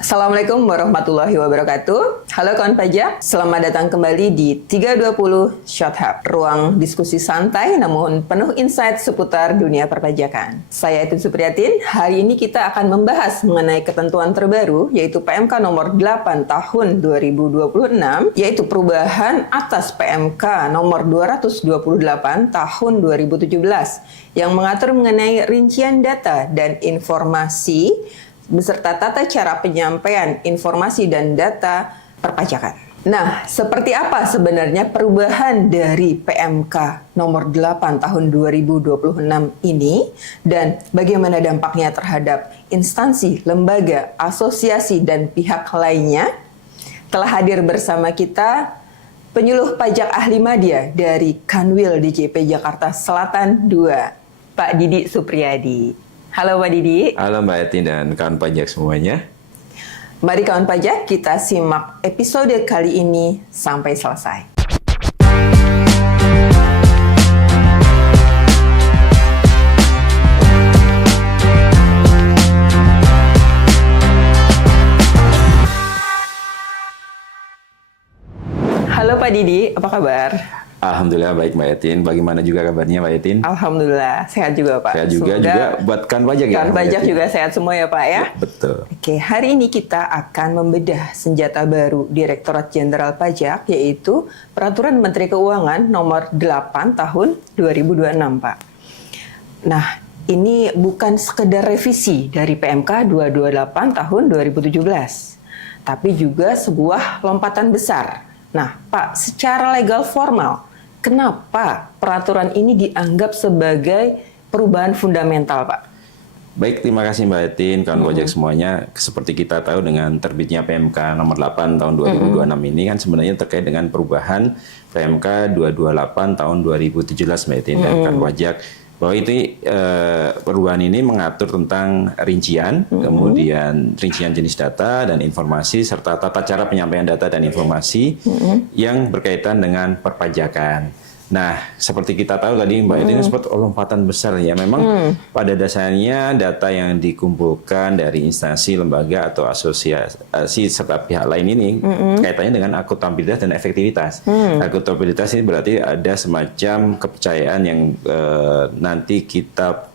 Assalamualaikum warahmatullahi wabarakatuh. Halo kawan pajak, selamat datang kembali di 320 Short Hub, ruang diskusi santai namun penuh insight seputar dunia perpajakan. Saya Etun Supriyatin. Hari ini kita akan membahas mengenai ketentuan terbaru yaitu PMK nomor 8 tahun 2026, yaitu perubahan atas PMK nomor 228 tahun 2017 yang mengatur mengenai rincian data dan informasi beserta tata cara penyampaian informasi dan data perpajakan. Nah, seperti apa sebenarnya perubahan dari PMK nomor 8 tahun 2026 ini dan bagaimana dampaknya terhadap instansi, lembaga, asosiasi, dan pihak lainnya? Telah hadir bersama kita penyuluh pajak ahli madya dari Kanwil DJP Jakarta Selatan 2, Pak Didi Supriyadi. Halo Pak Didi. Halo Mbak Etin dan kawan pajak semuanya. Mari kawan pajak kita simak episode kali ini sampai selesai. Halo Pak Didi, apa kabar? Alhamdulillah baik Mbak Etin. Bagaimana juga kabarnya Mbak Etin? Alhamdulillah, sehat juga Pak. Sehat juga buat kawan pajak ya? Kawan pajak juga sehat semua ya Pak ya? Ya, betul. Oke, hari ini kita akan membedah senjata baru Direktorat Jenderal Pajak, yaitu Peraturan Menteri Keuangan nomor 8 tahun 2026 Pak. Nah, ini bukan sekedar revisi dari PMK 228 tahun 2017, tapi juga sebuah lompatan besar. Nah Pak, secara legal formal, kenapa peraturan ini dianggap sebagai perubahan fundamental, Pak? Baik, terima kasih Mbak Etin, kawan pajak semuanya. Seperti kita tahu dengan terbitnya PMK nomor 8 tahun 2026 ini kan sebenarnya terkait dengan perubahan PMK 228 tahun 2017 Mbak Etin dan kawan pajak. Bahwa itu perubahan ini mengatur tentang rincian, kemudian rincian jenis data dan informasi, serta tata cara penyampaian data dan informasi yang berkaitan dengan perpajakan. Nah, seperti kita tahu tadi Mbak Etin sempat lompatan besar ya. Memang pada dasarnya data yang dikumpulkan dari instansi, lembaga atau asosiasi serta pihak lain ini kaitannya dengan akuntabilitas dan efektivitas. Akuntabilitas ini berarti ada semacam kepercayaan yang nanti kita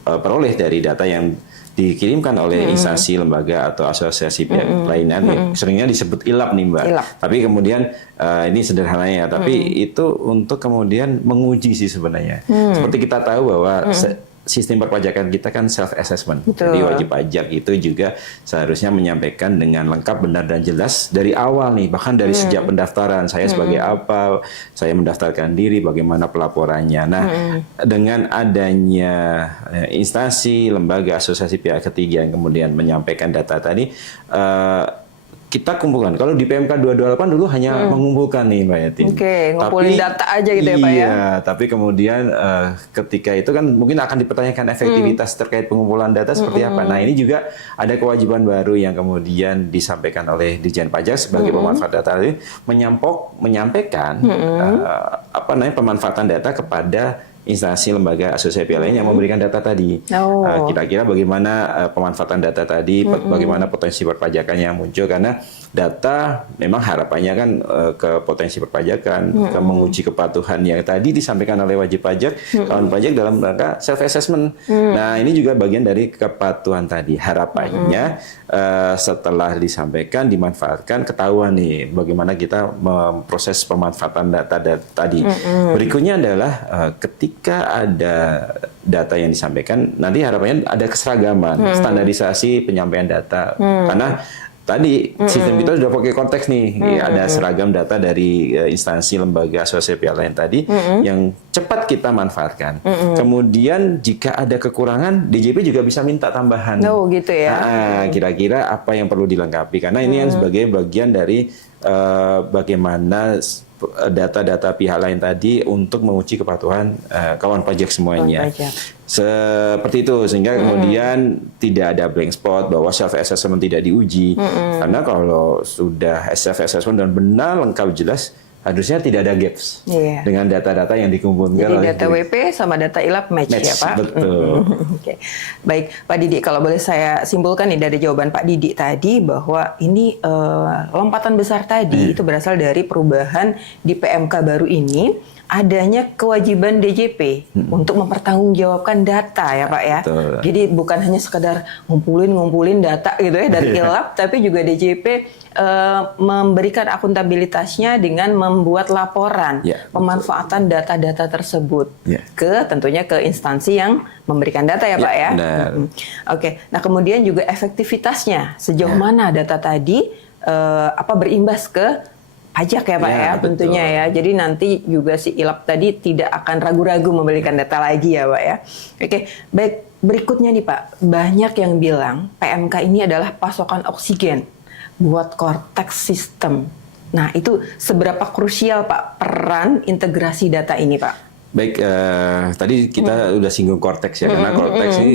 peroleh dari data yang dikirimkan oleh instansi, lembaga atau asosiasi pihak lainnya. Seringnya disebut ILAP nih Mbak. ILAP. Tapi kemudian ini sederhananya, tapi itu untuk kemudian menguji sih sebenarnya. Seperti kita tahu bahwa sistem perpajakan kita kan self-assessment. Jadi wajib pajak itu juga seharusnya menyampaikan dengan lengkap, benar, dan jelas dari awal nih. Bahkan dari sejak pendaftaran, saya sebagai apa, saya mendaftarkan diri, bagaimana pelaporannya. Nah, dengan adanya instansi, lembaga, asosiasi pihak ketiga yang kemudian menyampaikan data tadi, kita kumpulkan. Kalau di PMK 228 dulu hanya mengumpulkan nih Mbak Yati. Oke, ngumpulin data aja gitu ya Pak ya? Iya, tapi kemudian ketika itu kan mungkin akan dipertanyakan efektivitas terkait pengumpulan data seperti apa. Nah ini juga ada kewajiban baru yang kemudian disampaikan oleh Ditjen Pajak sebagai pemanfaat data ini, menyampaikan pemanfaatan data kepada instansi, lembaga, asosiasi lain yang memberikan data tadi. Kira-kira bagaimana pemanfaatan data tadi, bagaimana potensi perpajakan yang muncul, karena data memang harapannya kan ke potensi perpajakan, ke menguji kepatuhan yang tadi disampaikan oleh wajib pajak, kawan pajak dalam rangka self-assessment. Nah ini juga bagian dari kepatuhan tadi. Harapannya setelah disampaikan, dimanfaatkan, ketahuan nih bagaimana kita memproses pemanfaatan data tadi. Berikutnya adalah ketika ada data yang disampaikan, nanti harapannya ada keseragaman, standarisasi penyampaian data. Karena tadi sistem kita sudah pakai konteks nih, ada seragam data dari instansi, lembaga, asosiasi pihak lain tadi yang cepat kita manfaatkan. Kemudian jika ada kekurangan, DJP juga bisa minta tambahan. Oh gitu ya. Kira-kira apa yang perlu dilengkapi? Karena ini kan sebagai bagian dari bagaimana data-data pihak lain tadi untuk menguji kepatuhan kawan pajak semuanya. Seperti itu, sehingga kemudian tidak ada blank spot bahwa self-assessment tidak diuji. Karena kalau sudah self-assessment dan benar lengkap jelas, harusnya tidak ada gaps Iya. dengan data-data yang dikumpulkan Jadi oleh data WP sama data ILAP match ya Pak? Betul. Oke. Baik Pak Didi, kalau boleh saya simpulkan nih dari jawaban Pak Didi tadi bahwa ini lompatan besar tadi itu berasal dari perubahan di PMK baru ini, adanya kewajiban DJP untuk mempertanggungjawabkan data ya Pak ya. Betul. Jadi bukan hanya sekedar ngumpulin data gitu ya dari ILAP, tapi juga DJP memberikan akuntabilitasnya dengan membuat laporan pemanfaatan data-data tersebut ke tentunya ke instansi yang memberikan data ya Pak ya. Oke. Nah kemudian juga efektivitasnya sejauh mana data tadi berimbas ke pajak ya Pak ya tentunya ya. Jadi nanti juga si ILAP tadi tidak akan ragu-ragu memberikan data lagi ya Pak ya. Oke, baik, berikutnya nih Pak, banyak yang bilang PMK ini adalah pasokan oksigen buat Cortex System. Nah itu seberapa krusial Pak peran integrasi data ini Pak? Baik, tadi kita udah singgung Cortex ya, karena Cortex ini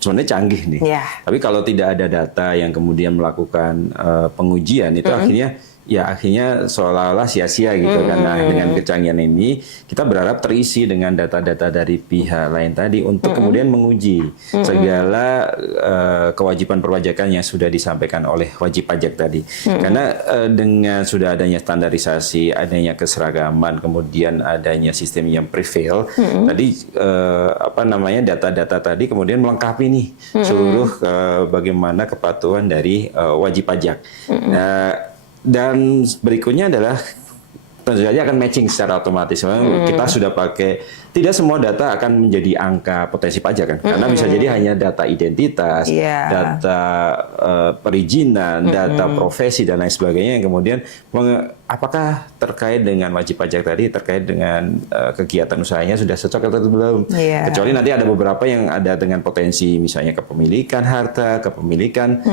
sebenarnya canggih nih. Tapi kalau tidak ada data yang kemudian melakukan pengujian itu akhirnya seolah-olah sia-sia gitu karena dengan kecanggihan ini kita berharap terisi dengan data-data dari pihak lain tadi untuk kemudian menguji segala kewajiban perpajakan yang sudah disampaikan oleh wajib pajak tadi. Karena dengan sudah adanya standarisasi, adanya keseragaman, kemudian adanya sistem yang prevail, tadi data-data tadi kemudian melengkapi nih seluruh bagaimana kepatuhan dari wajib pajak. Dan berikutnya adalah tentu saja akan matching secara otomatis. Kita sudah pakai, tidak semua data akan menjadi angka potensi pajak kan, karena bisa jadi hanya data identitas, data perizinan, data profesi dan lain sebagainya yang kemudian apakah terkait dengan wajib pajak tadi, terkait dengan kegiatan usahanya sudah cocok atau belum. Kecuali nanti ada beberapa yang ada dengan potensi misalnya kepemilikan harta, kepemilikan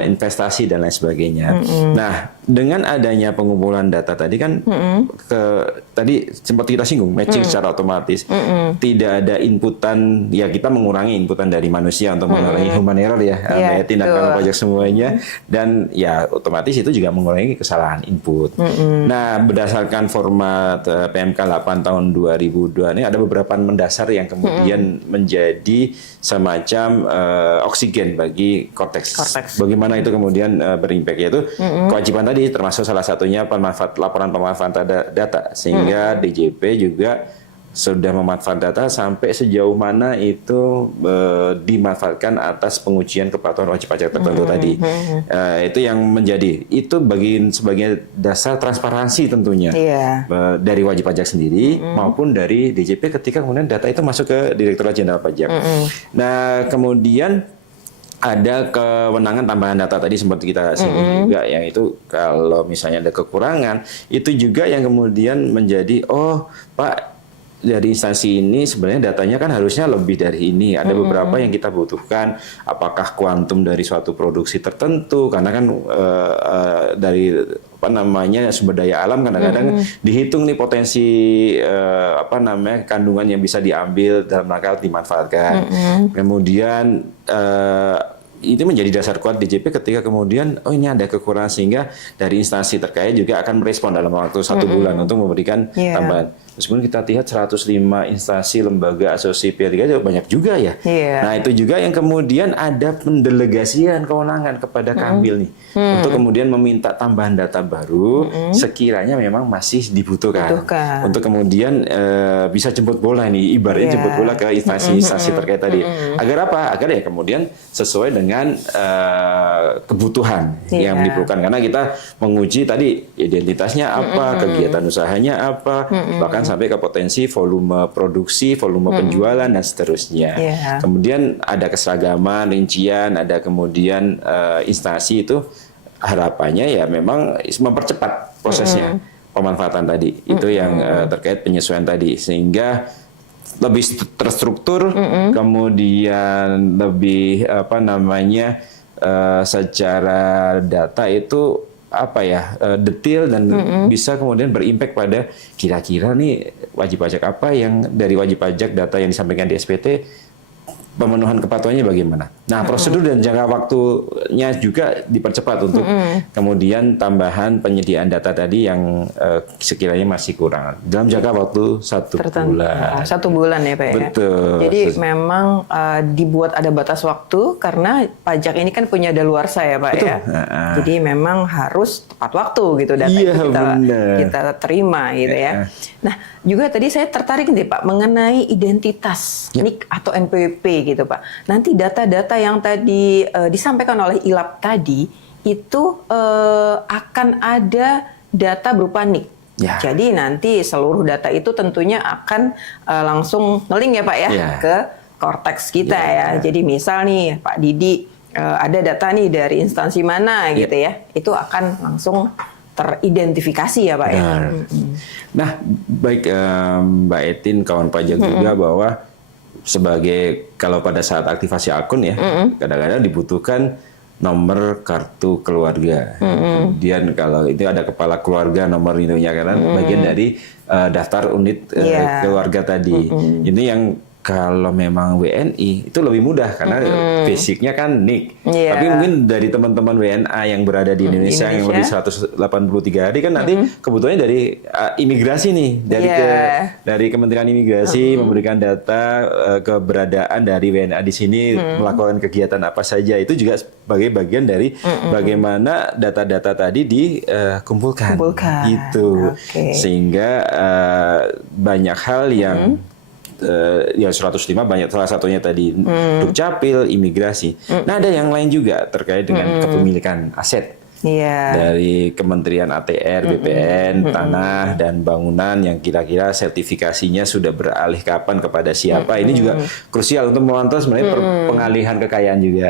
investasi dan lain sebagainya. Nah, dengan adanya pengumpulan data tadi kan tadi sempat kita singgung matching secara otomatis. Tidak ada inputan, ya kita mengurangi inputan dari manusia untuk mengurangi human error ya, tindakan pajak semuanya, dan ya otomatis itu juga mengurangi kesalahan input. Nah, berdasarkan format PMK 8 tahun 2002 ini ada beberapa mendasar yang kemudian menjadi semacam oksigen bagi Cortex. Bagaimana itu kemudian berimpact, yaitu kewajiban tadi termasuk salah satunya laporan pemanfaatan data, sehingga DJP juga sudah memanfaatkan data sampai sejauh mana itu dimanfaatkan atas pengujian kepatuhan wajib pajak tertentu tadi. Itu yang menjadi sebagai dasar transparansi tentunya dari wajib pajak sendiri maupun dari DJP ketika kemudian data itu masuk ke Direktorat Jenderal Pajak. Nah, kemudian ada kewenangan tambahan data tadi sempat kita singgung juga, yang itu kalau misalnya ada kekurangan itu juga yang kemudian menjadi Pak, dari instansi ini sebenarnya datanya kan harusnya lebih dari ini. Ada beberapa yang kita butuhkan, apakah kuantum dari suatu produksi tertentu, karena kan dari sumber daya alam kadang-kadang dihitung nih potensi kandungan yang bisa diambil dalam rangka dimanfaatkan. Kemudian itu menjadi dasar kuat DJP ketika kemudian ini ada kekurangan, sehingga dari instansi terkait juga akan merespon dalam waktu 1 bulan untuk memberikan tambahan. Meskipun kita lihat 105 instansi, lembaga, asosiasi P3 itu banyak juga ya. Nah, itu juga yang kemudian ada pendelegasian kewenangan kepada Kambil nih untuk kemudian meminta tambahan data baru sekiranya memang masih dibutuhkan. Untuk kemudian bisa jemput bola nih, ibaratnya jemput bola ke instansi-instansi terkait tadi. Agar apa? Agar ya kemudian sesuai dengan kebutuhan yang diperlukan. Karena kita menguji tadi identitasnya apa, kegiatan usahanya apa, bahkan sampai ke potensi volume produksi, volume penjualan dan seterusnya. Kemudian ada keseragaman, rincian, ada kemudian instansi itu harapannya ya memang mempercepat prosesnya pemanfaatan tadi. Itu yang terkait penyesuaian tadi, sehingga lebih terstruktur, kemudian lebih secara data itu detail dan bisa kemudian berimpact pada kira-kira nih wajib pajak apa yang dari wajib pajak data yang disampaikan di SPT pemenuhan kepatuhannya bagaimana. Nah, prosedur dan jangka waktunya juga dipercepat untuk kemudian tambahan penyediaan data tadi yang sekiranya masih kurang. Dalam jangka waktu 1 bulan. 1 bulan ya Pak ya? Betul. Jadi memang dibuat ada batas waktu karena pajak ini kan punya daluarsa ya Pak ya? Jadi memang harus tepat waktu gitu data itu kita terima gitu ya. Nah, juga tadi saya tertarik nih Pak mengenai identitas NIK atau NPWP gitu Pak. Nanti data-data yang tadi disampaikan oleh ILAP tadi itu akan ada data berupa NIK. Ya. Jadi nanti seluruh data itu tentunya akan langsung nge-link ya Pak ya ke Cortex kita ya. Jadi misal nih Pak Didi ada data nih dari instansi mana gitu ya. Itu akan langsung teridentifikasi ya Pak ya. Nah, baik Mbak Etin, kawan pajak juga bahwa sebagai kalau pada saat aktivasi akun ya, kadang-kadang dibutuhkan nomor kartu keluarga. Kemudian kalau itu ada kepala keluarga, nomor ininya karena bagian dari daftar unit keluarga tadi. Ini yang kalau memang WNI itu lebih mudah karena basicnya kan NIK. Tapi mungkin dari teman-teman WNA yang berada di Indonesia yang lebih 183 hari kan nanti kebutuhannya dari imigrasi nih, dari Kementerian Imigrasi memberikan data keberadaan dari WNA di sini melakukan kegiatan apa saja. Itu juga sebagai bagian dari bagaimana data-data tadi dikumpulkan. Gitu. Sehingga banyak hal yang ya 105 banyak, salah satunya tadi Dukcapil, imigrasi. Nah, ada yang lain juga terkait dengan kepemilikan aset dari Kementerian ATR, BPN, Tanah dan Bangunan yang kira-kira sertifikasinya sudah beralih kapan kepada siapa. Ini juga krusial untuk memantau sebenarnya pengalihan kekayaan juga.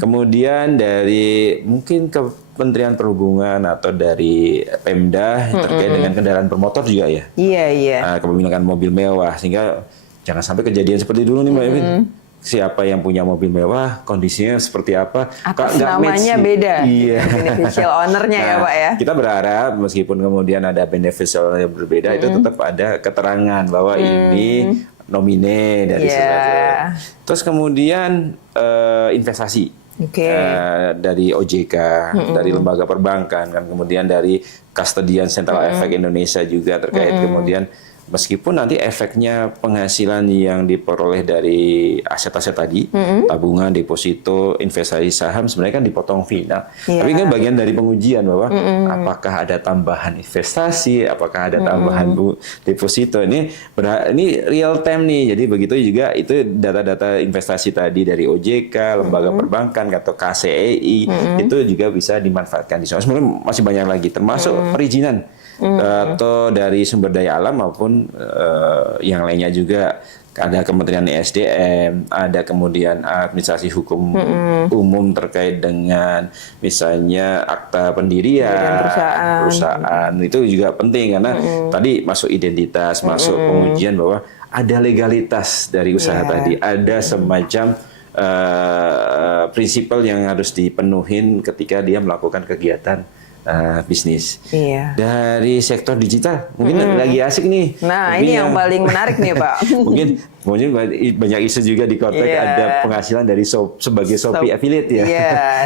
Kemudian dari mungkin Kementerian Perhubungan atau dari Pemda terkait dengan kendaraan bermotor juga ya. Kepemilikan mobil mewah, sehingga jangan sampai kejadian seperti dulu nih Mbak Evin. Siapa yang punya mobil mewah, kondisinya seperti apa? Atas namanya beda. Beneficial owner-nya ya Pak ya. Kita berharap meskipun kemudian ada beneficial yang berbeda, itu tetap ada keterangan bahwa ini nomine dari sesuatu. Terus kemudian investasi. Dari OJK, dari lembaga perbankan, kan kemudian dari Custodian Central Efek Indonesia juga terkait kemudian meskipun nanti efeknya penghasilan yang diperoleh dari aset-aset tadi, tabungan, deposito, investasi saham sebenarnya kan dipotong fee. Nah, tapi kan bagian dari pengujian bahwa apakah ada tambahan investasi, apakah ada tambahan deposito. Ini real time nih. Jadi begitu juga itu data-data investasi tadi dari OJK, lembaga perbankan atau KCEI itu juga bisa dimanfaatkan di sana. Sebenarnya masih banyak lagi termasuk perizinan atau dari sumber daya alam maupun yang lainnya juga. Ada Kementerian SDM, ada kemudian administrasi hukum umum terkait dengan misalnya akta pendirian perusahaan. Itu juga penting karena tadi masuk identitas, masuk pengujian bahwa ada legalitas dari usaha tadi, ada semacam prinsipal yang harus dipenuhin ketika dia melakukan kegiatan bisnis. Dari sektor digital mungkin lagi asik nih. Nah, ini yang paling menarik nih Pak. mungkin banyak isu juga di Cortex ada penghasilan dari sebagai Shopee affiliate ya.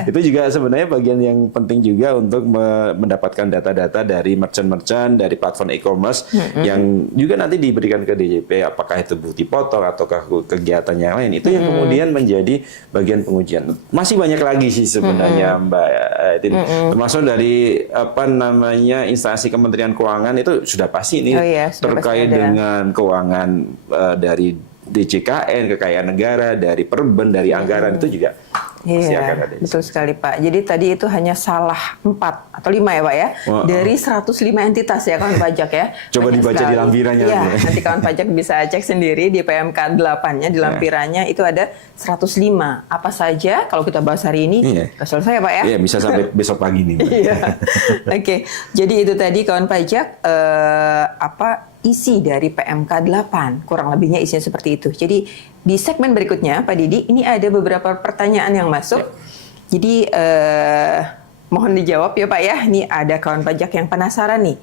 Itu juga sebenarnya bagian yang penting juga untuk mendapatkan data-data dari merchant-merchant, dari platform e-commerce yang juga nanti diberikan ke DJP, apakah itu bukti potong ataukah kegiatan yang lain. Itu yang kemudian menjadi bagian pengujian. Masih banyak lagi sih sebenarnya Mbak Etin. Termasuk dari instansi Kementerian Keuangan itu sudah pasti ini terkait dengan keuangan dari DJKN, kekayaan negara, dari Perben, dari anggaran itu juga pasti akan ada. Betul sekali Pak. Jadi tadi itu hanya salah 4 atau 5 ya Pak ya. Dari 105 entitas ya kawan pajak ya. Coba dibaca di lampirannya. Nanti kawan pajak bisa cek sendiri di PMK 8-nya, di lampirannya itu ada 105. Apa saja kalau kita bahas hari ini nggak selesai ya Pak ya. Bisa sampai besok pagi nih. Oke. Jadi itu tadi kawan pajak isi dari PMK 8. Kurang lebihnya isinya seperti itu. Jadi di segmen berikutnya Pak Didi, ini ada beberapa pertanyaan yang masuk. Jadi mohon dijawab ya Pak ya. Ini ada kawan pajak yang penasaran nih.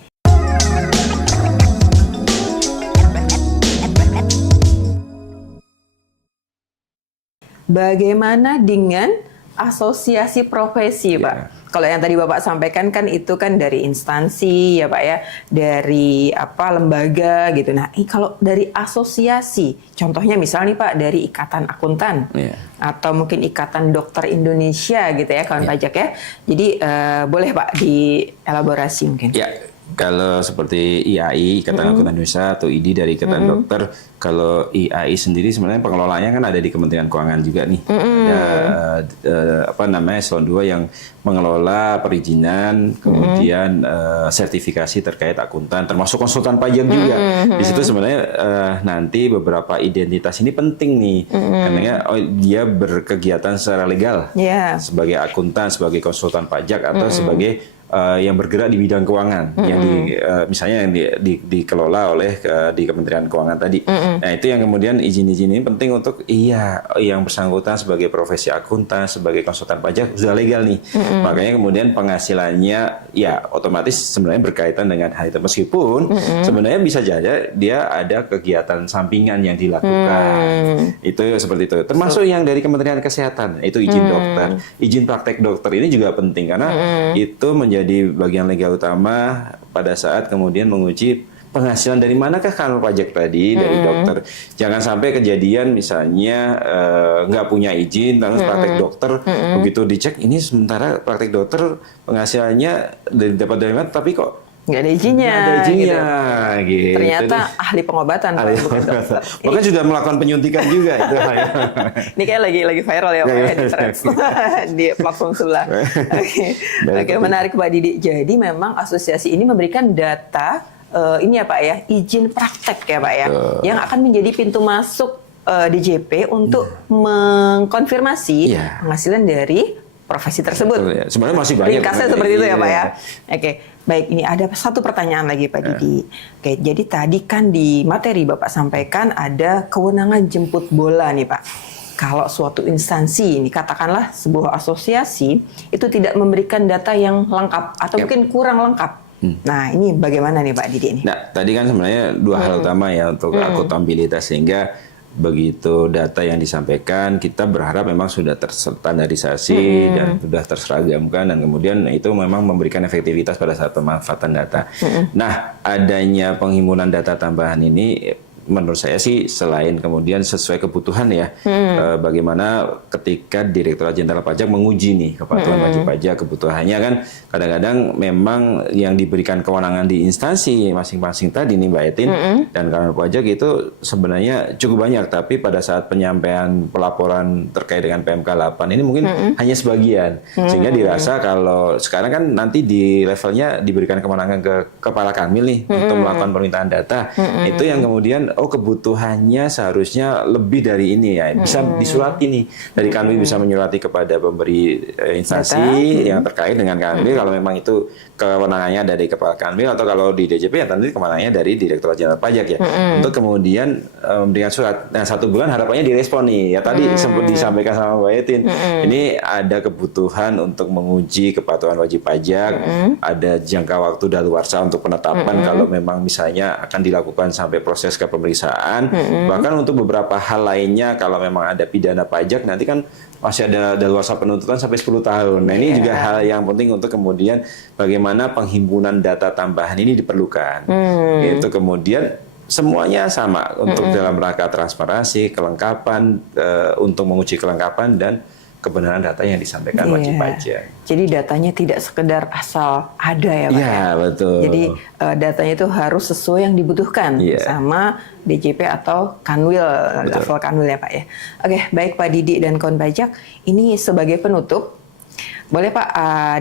bagaimana dengan asosiasi profesi, Pak? Ya. Kalau yang tadi Bapak sampaikan kan itu kan dari instansi ya Pak ya, dari lembaga gitu. Nah, kalau dari asosiasi, contohnya misalnya nih Pak dari Ikatan Akuntan atau mungkin Ikatan Dokter Indonesia gitu ya, kawan pajak ya. Jadi boleh Pak dielaborasi mungkin. Ya. Kalau seperti IAI, Ikatan Akuntan Indonesia, atau ID dari Ikatan Dokter, kalau IAI sendiri sebenarnya pengelolanya kan ada di Kementerian Keuangan juga nih. Ada eselon 2 yang mengelola perizinan, kemudian sertifikasi terkait akuntan, termasuk konsultan pajak juga. Di situ sebenarnya nanti beberapa identitas ini penting nih, karena dia berkegiatan secara legal sebagai akuntan, sebagai konsultan pajak, atau sebagai yang bergerak di bidang keuangan, yang misalnya yang dikelola oleh di Kementerian Keuangan tadi. Nah, itu yang kemudian izin-izin ini penting untuk yang bersangkutan sebagai profesi akuntan, sebagai konsultan pajak sudah legal nih. Makanya kemudian penghasilannya ya otomatis sebenarnya berkaitan dengan hal itu, meskipun sebenarnya bisa saja dia ada kegiatan sampingan yang dilakukan. Itu seperti itu. Termasuk yang dari Kementerian Kesehatan, itu izin dokter, izin praktek dokter ini juga penting karena itu menjadi bagian legal utama pada saat kemudian menguji penghasilan dari manakah kantor pajak tadi dari dokter. Jangan sampai kejadian misalnya nggak punya izin terus praktek dokter, begitu dicek ini sementara praktek dokter penghasilannya dapat dari mana tapi kok nggak ada izinnya. Nggak ada izinnya, gitu. Ternyata ahli pengobatan. Bahkan sudah melakukan penyuntikan juga itu. Ini kayak lagi viral ya Pak ya, di Threads di platform sebelah. Oke, menarik Pak Didi. Jadi memang asosiasi ini memberikan data ini ya Pak ya, izin praktek ya Pak ya, yang akan menjadi pintu masuk DJP untuk mengkonfirmasi penghasilan dari profesi tersebut. Sebenarnya masih banyak. Ringkasnya seperti itu ya Pak ya. Oke, baik, ini ada satu pertanyaan lagi Pak Didi. Oke, jadi tadi kan di materi Bapak sampaikan ada kewenangan jemput bola nih Pak. Kalau suatu instansi, ini katakanlah sebuah asosiasi, itu tidak memberikan data yang lengkap atau mungkin kurang lengkap. Nah, ini bagaimana nih Pak Didi ini? Nah, tadi kan sebenarnya dua hal utama ya untuk akuntabilitas, sehingga begitu data yang disampaikan kita berharap memang sudah terstandarisasi dan sudah terseragamkan, dan kemudian itu memang memberikan efektivitas pada saat pemanfaatan data. Nah, adanya penghimpunan data tambahan ini menurut saya sih selain kemudian sesuai kebutuhan ya, bagaimana ketika Direktorat Jenderal Pajak menguji nih kepatuhan wajib pajak, kebutuhannya kan kadang-kadang memang yang diberikan kewenangan di instansi masing-masing tadi nih Mbak Etin dan kantor pajak itu sebenarnya cukup banyak, tapi pada saat penyampaian pelaporan terkait dengan PMK 8 ini mungkin hanya sebagian, sehingga dirasa kalau sekarang kan nanti di levelnya diberikan kewenangan ke Kepala Kanwil nih untuk melakukan permintaan data, itu yang kemudian kebutuhannya seharusnya lebih dari ini ya, bisa disurati nih dari Kanwil, bisa menyurati kepada pemberi instansi yang terkait dengan Kanwil kalau memang itu kewenangannya dari Kepala Kanwil, atau kalau di DJP ya tentu kewenangannya dari Direktorat Jenderal Pajak ya, untuk kemudian memberikan surat. Nah, 1 bulan harapannya direspon nih ya, tadi sempat disampaikan sama Mbak Etin, ini ada kebutuhan untuk menguji kepatuhan wajib pajak, ada jangka waktu daluarsa untuk penetapan kalau memang misalnya akan dilakukan sampai proses kepemeriksaan, bahkan untuk beberapa hal lainnya kalau memang ada pidana pajak nanti kan masih ada daluarsa penuntutan sampai 10 tahun. Nah, ini juga hal yang penting untuk kemudian bagaimana penghimpunan data tambahan ini diperlukan. Itu kemudian semuanya sama untuk dalam rangka transparansi, kelengkapan, untuk menguji kelengkapan dan kebenaran data yang disampaikan wajib pajak. Jadi datanya tidak sekedar asal ada ya Pak? Iya, betul. Jadi datanya itu harus sesuai yang dibutuhkan sama DJP atau Kanwil, level Kanwil ya Pak ya. Oke, baik Pak Didi dan kawan pajak, ini sebagai penutup, boleh Pak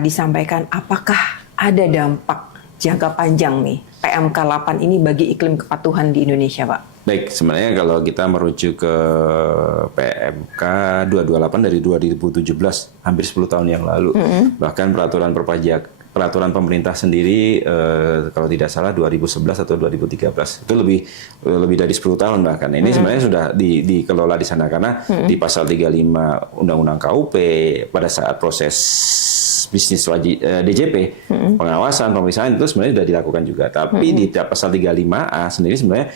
disampaikan apakah ada dampak jangka panjang nih PMK 8 ini bagi iklim kepatuhan di Indonesia Pak? Baik, sebenarnya kalau kita merujuk ke PMK 228 dari 2017, hampir 10 tahun yang lalu, bahkan peraturan pemerintah sendiri kalau tidak salah 2011 atau 2013, itu lebih dari 10 tahun bahkan. Ini sebenarnya sudah dikelola di sana, karena di pasal 35 Undang-Undang KUP pada saat proses bisnis wajib DJP, pengawasan, pemeriksaan itu sebenarnya sudah dilakukan juga. Tapi di pasal 35A sendiri sebenarnya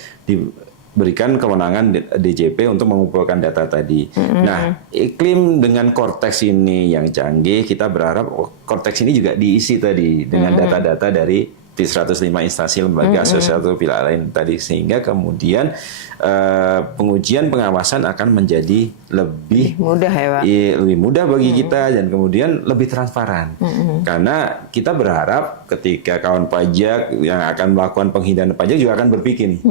berikan kewenangan DJP untuk mengumpulkan data tadi. Nah, iklim dengan Cortex ini yang canggih, kita berharap Cortex ini juga diisi tadi dengan data-data dari 105 instansi lembaga asosiasi pihak lain tadi, sehingga kemudian pengujian pengawasan akan menjadi lebih mudah ya Pak? Lebih mudah bagi kita dan kemudian lebih transparan. Karena kita berharap ketika kawan pajak yang akan melakukan penghindarian pajak juga akan berpikir nih,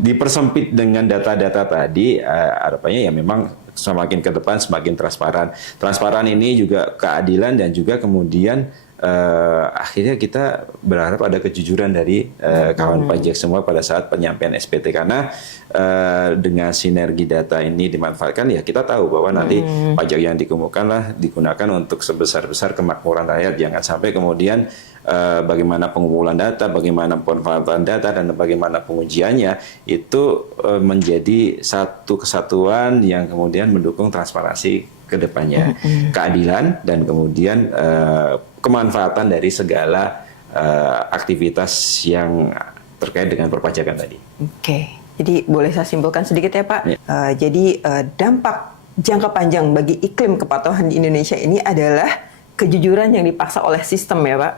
dipersempit dengan data-data tadi, harapannya ya memang semakin ke depan semakin transparan. Transparan ini juga keadilan dan juga kemudian akhirnya kita berharap ada kejujuran dari kawan pajak semua pada saat penyampaian SPT, karena dengan sinergi data ini dimanfaatkan, ya kita tahu bahwa nanti pajak yang dikumpulkan digunakan untuk sebesar-besar kemakmuran rakyat. Jangan sampai kemudian bagaimana pengumpulan data, bagaimana pemanfaatan data, dan bagaimana pengujiannya itu menjadi satu kesatuan yang kemudian mendukung transparansi ke depannya, keadilan, dan kemudian kemanfaatan dari segala aktivitas yang terkait dengan perpajakan tadi. Oke, jadi boleh saya simpulkan sedikit ya Pak. Ya. Jadi dampak jangka panjang bagi iklim kepatuhan di Indonesia ini adalah kejujuran yang dipaksa oleh sistem ya Pak.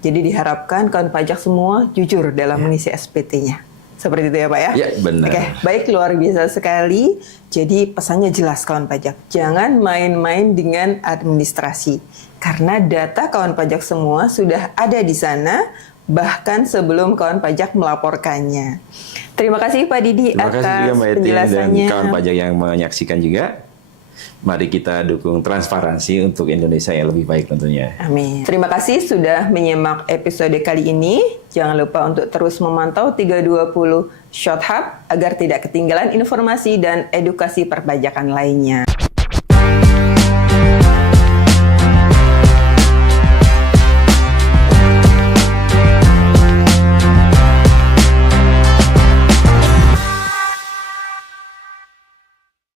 Jadi diharapkan kawan pajak semua jujur dalam mengisi SPT-nya. Seperti itu ya Pak ya? Ya, benar. Oke, baik, luar biasa sekali. Jadi pesannya jelas kawan pajak. Jangan main-main dengan administrasi. Karena data kawan pajak semua sudah ada di sana, bahkan sebelum kawan pajak melaporkannya. Terima kasih Pak Didi atas penjelasannya. Dan kawan pajak yang menyaksikan juga. Mari kita dukung transparansi untuk Indonesia yang lebih baik tentunya. Amin. Terima kasih sudah menyimak episode kali ini. Jangan lupa untuk terus memantau 320 Short Hub agar tidak ketinggalan informasi dan edukasi perpajakan lainnya.